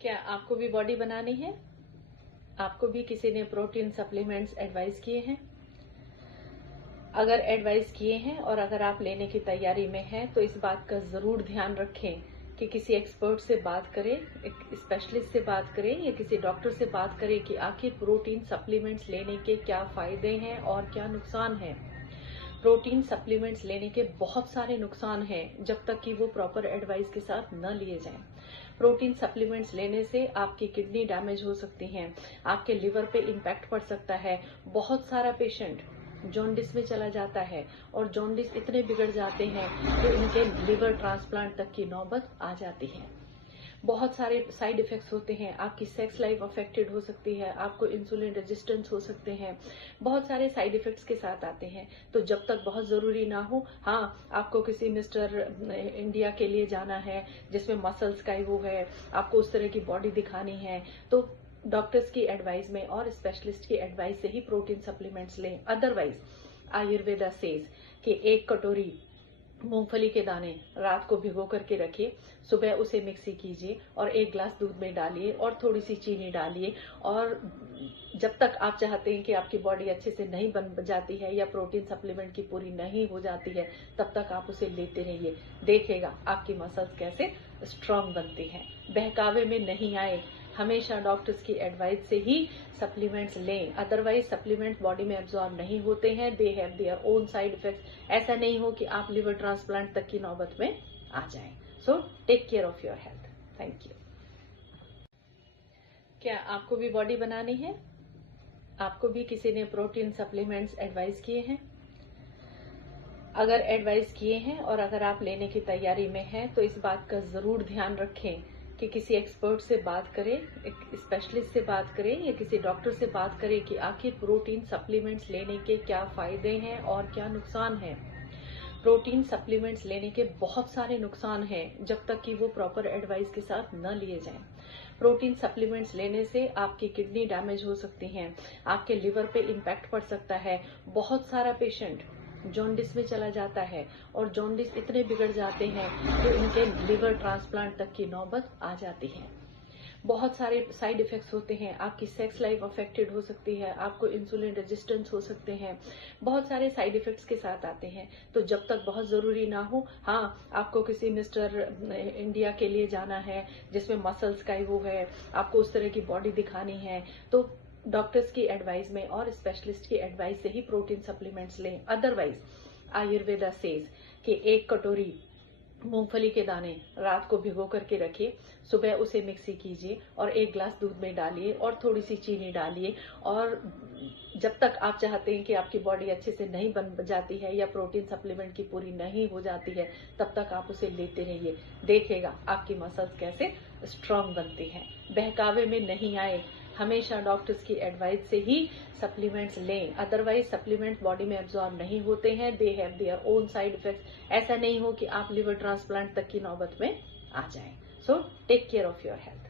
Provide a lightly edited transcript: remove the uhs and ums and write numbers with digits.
क्या आपको भी बॉडी बनानी है? आपको भी किसी ने प्रोटीन सप्लीमेंट्स एडवाइस किए हैं? अगर एडवाइस किए हैं और अगर आप लेने की तैयारी में हैं तो इस बात का ज़रूर ध्यान रखें कि किसी एक्सपर्ट से बात करें, एक स्पेशलिस्ट से बात करें या किसी डॉक्टर से बात करें कि आखिर प्रोटीन सप्लीमेंट्स लेने के क्या फ़ायदे हैं और क्या नुकसान हैं। प्रोटीन सप्लीमेंट्स लेने के बहुत सारे नुकसान हैं जब तक कि वो प्रॉपर एडवाइस के साथ न लिए जाएं। प्रोटीन सप्लीमेंट्स लेने से आपकी किडनी डैमेज हो सकती हैं, आपके लिवर पे इम्पैक्ट पड़ सकता है। बहुत सारा पेशेंट जॉन्डिस में चला जाता है और जॉन्डिस इतने बिगड़ जाते हैं कि उनके लिवर ट्रांसप्लांट तक की नौबत आ जाती है। बहुत सारे साइड इफेक्ट्स होते हैं, आपकी सेक्स लाइफ अफेक्टेड हो सकती है, आपको इंसुलिन रेजिस्टेंस हो सकते हैं, बहुत सारे साइड इफेक्ट्स के साथ आते हैं। तो जब तक बहुत जरूरी ना हो, हाँ, आपको किसी मिस्टर इंडिया के लिए जाना है जिसमें मसल्स का वो है, आपको उस तरह की बॉडी दिखानी है, तो डॉक्टर्स की एडवाइस में और स्पेशलिस्ट की एडवाइस से ही प्रोटीन सप्लीमेंट्स लें। अदरवाइज आयुर्वेदा सेज कि 1 कटोरी मूंगफली के दाने रात को भिगो करके रखिए, सुबह उसे मिक्सी कीजिए और 1 ग्लास दूध में डालिए और थोड़ी सी चीनी डालिए। और जब तक आप चाहते हैं कि आपकी बॉडी अच्छे से नहीं बन जाती है या प्रोटीन सप्लीमेंट की पूरी नहीं हो जाती है, तब तक आप उसे लेते रहिए। देखिएगा आपकी मसल्स कैसे स्ट्रांग बनती हैं। बहकावे में नहीं आए, हमेशा डॉक्टर्स की एडवाइस से ही सप्लीमेंट्स लें। अदरवाइज सप्लीमेंट्स बॉडी में एब्जॉर्ब नहीं होते हैं, they have their own side effects. ऐसा नहीं हो कि आप लिवर ट्रांसप्लांट तक की नौबत में आ जाएं। So take care of your health. Thank you. क्या आपको भी बॉडी बनानी है? आपको भी किसी ने प्रोटीन सप्लीमेंट्स एडवाइस किए हैं? अगर एडवाइस किए हैं और अगर आप लेने की तैयारी में हैं तो इस बात का ज़रूर ध्यान रखें कि किसी एक्सपर्ट से बात करें, एक स्पेशलिस्ट से बात करें या किसी डॉक्टर से बात करें कि आखिर प्रोटीन सप्लीमेंट्स लेने के क्या फ़ायदे हैं और क्या नुकसान हैं। प्रोटीन सप्लीमेंट्स लेने के बहुत सारे नुकसान हैं जब तक कि वो प्रॉपर एडवाइस के साथ न लिए जाएं। प्रोटीन सप्लीमेंट्स लेने से आपकी किडनी डैमेज हो सकती हैं, आपके लिवर पे इम्पैक्ट पड़ सकता है। बहुत सारा पेशेंट जॉन्डिस में चला जाता है और जॉन्डिस इतने बिगड़ जाते हैं कि उनके लिवर ट्रांसप्लांट तक की नौबत आ जाती है। बहुत सारे साइड इफेक्ट्स होते हैं, आपकी सेक्स लाइफ अफेक्टेड हो सकती है, आपको इंसुलिन रेजिस्टेंस हो सकते हैं, बहुत सारे साइड इफेक्ट्स के साथ आते हैं। तो जब तक बहुत जरूरी ना हो, हाँ, आपको किसी मिस्टर इंडिया के लिए जाना है जिसमें मसल्स का वो है, आपको उस तरह की बॉडी दिखानी है, तो डॉक्टर्स की एडवाइस में और स्पेशलिस्ट की एडवाइस से ही प्रोटीन सप्लीमेंट्स लें। अदरवाइज आयुर्वेदा सेज कि 1 कटोरी मूंगफली के दाने रात को भिगो करके रखिए, सुबह उसे मिक्सी कीजिए और 1 ग्लास दूध में डालिए और थोड़ी सी चीनी डालिए। और जब तक आप चाहते हैं कि आपकी बॉडी अच्छे से नहीं बन जाती है या प्रोटीन सप्लीमेंट की पूरी नहीं हो जाती है, तब तक आप उसे लेते रहिए। देखिएगा आपकी मसल्स कैसे स्ट्रांग बनती हैं। बहकावे में नहीं आए, हमेशा डॉक्टर्स की एडवाइस से ही सप्लीमेंट्स लें। अदरवाइज सप्लीमेंट्स बॉडी में एब्जॉर्ब नहीं होते हैं, they have their own side effects. ऐसा नहीं हो कि आप लिवर ट्रांसप्लांट तक की नौबत में आ जाएं। So take care of your health.